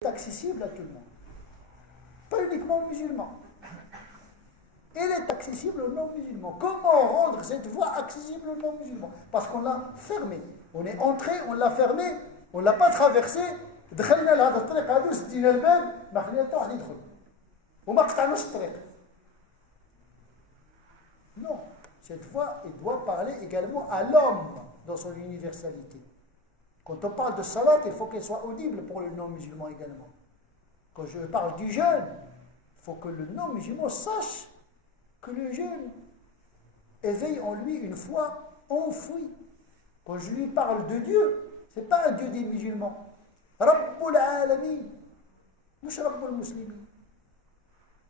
est accessible à tout le monde. Pas uniquement aux musulmans. Elle est accessible aux non-musulmans. Comment rendre cette voie accessible aux non-musulmans? Parce qu'on l'a fermée. On est entré, on l'a fermée, on ne l'a pas traversée. دخلنا لهذا الطريق هذا وسدينا الباب ما خلينا حتى واحد يدخل وما قطعناش الطريق. Non, cette voie, elle doit parler également à l'homme dans son universalité. Quand on parle de salat, il faut qu'elle soit audible pour le non-musulman également. Quand je parle du jeûne, il faut que le non-musulman sache que le jeûne éveille en lui une foi enfouie. Quand je lui parle de Dieu, ce n'est pas un Dieu des musulmans. Rabbul alamin, مش رب المسلمين.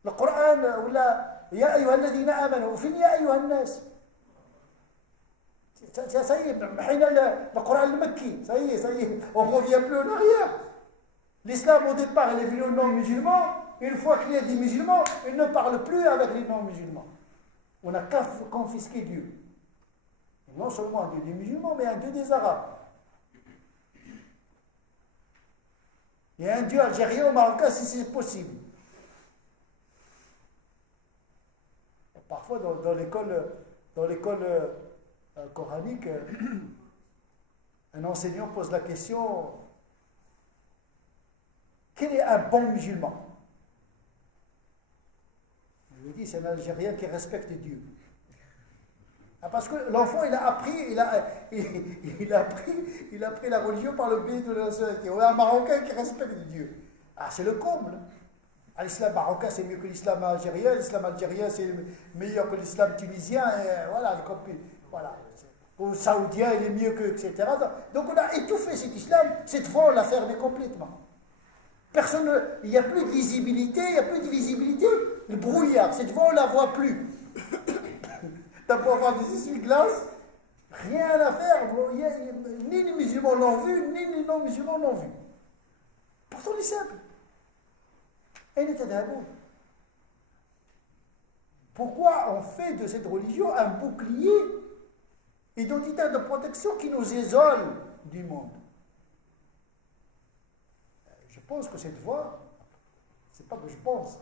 القرآن ولا يا أيها الذين آمنوا وفين يا أيها الناس. Ça y est, محينا le Coran المكي, ça y est, on ne revient plus en arrière. L'islam au départ, il est venu aux non-musulmans. Une fois qu'il y a des musulmans, il ne parle plus avec les non-musulmans. On a confisqué Dieu. Et non seulement un Dieu des musulmans, mais un Dieu des Arabes. Il y a un Dieu algérien ou marocain si c'est possible. Parfois, dans l'école coranique, un enseignant pose la question: quel est un bon musulman? Je lui dis, c'est un Algérien qui respecte Dieu. Parce que l'enfant, il a appris la religion par le biais de la nationalité. On a un Marocain qui respecte Dieu. Ah, c'est le comble. Ah, l'islam marocain, c'est mieux que l'islam algérien. L'islam algérien, c'est meilleur que l'islam tunisien. Et voilà, voilà. Au saoudien, il est mieux que, etc. Donc on a étouffé cet islam. Cette fois, on l'a fermé complètement. Personne, il n'y a plus de lisibilité, il n'y a plus de visibilité. Le brouillard, cette fois, on ne la voit plus. T'as beau avoir des essuie-glaces, rien à faire. Ni les musulmans l'ont vu, ni les non-musulmans l'ont vu. Pourtant, il est simple. Pourquoi on fait de cette religion un bouclier identitaire de protection qui nous isole du monde? Je pense que cette voie, c'est pas que je pense,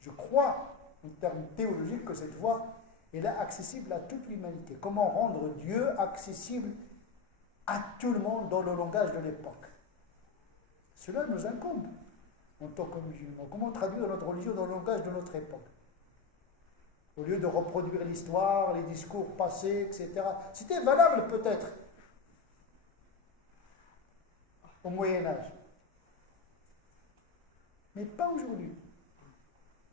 je crois en termes théologiques que cette voie est là accessible à toute l'humanité. Comment rendre Dieu accessible à tout le monde dans le langage de l'époque? Cela nous incombe en tant que musulmans. Comment traduire notre religion dans le langage de notre époque? Au lieu de reproduire l'histoire, les discours passés, etc. C'était valable peut-être au Moyen-Âge. Mais pas aujourd'hui.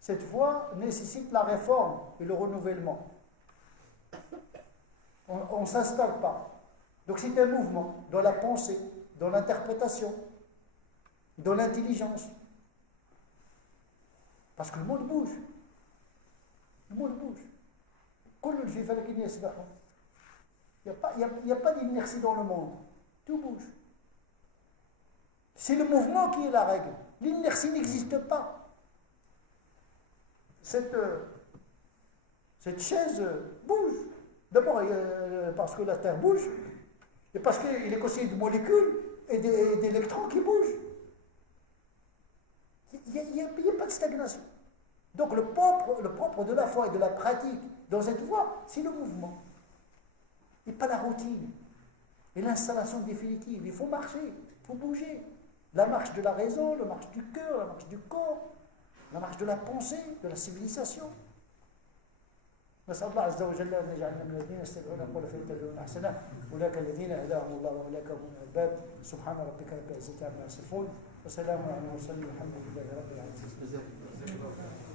Cette voie nécessite la réforme et le renouvellement. On ne s'installe pas. Donc c'est un mouvement dans la pensée, dans l'interprétation, dans l'intelligence. Parce que le monde bouge. Le monde bouge. Il n'y a pas d'inertie dans le monde. Tout bouge. C'est le mouvement qui est la règle. L'inertie n'existe pas. Cette chaise bouge. D'abord parce que la Terre bouge, et parce qu'il est constitué de molécules et d'électrons qui bougent. Il n'y a pas de stagnation. Donc le propre de la foi et de la pratique dans cette voie, c'est le mouvement. Et pas la routine. Et l'installation définitive. Il faut marcher, il faut bouger. La marche de la raison, la marche du cœur, la marche du corps, la marche de la pensée, de la civilisation. نسأل الله عز وجل أن يجعلنا من الذين يستمعون القول فيتبعون أحسنه أولئك الذين هداهم الله وأولئك هم العباد سبحان ربك رب العزة عما يصفون وسلام على المرسلين والحمد لله رب العالمين.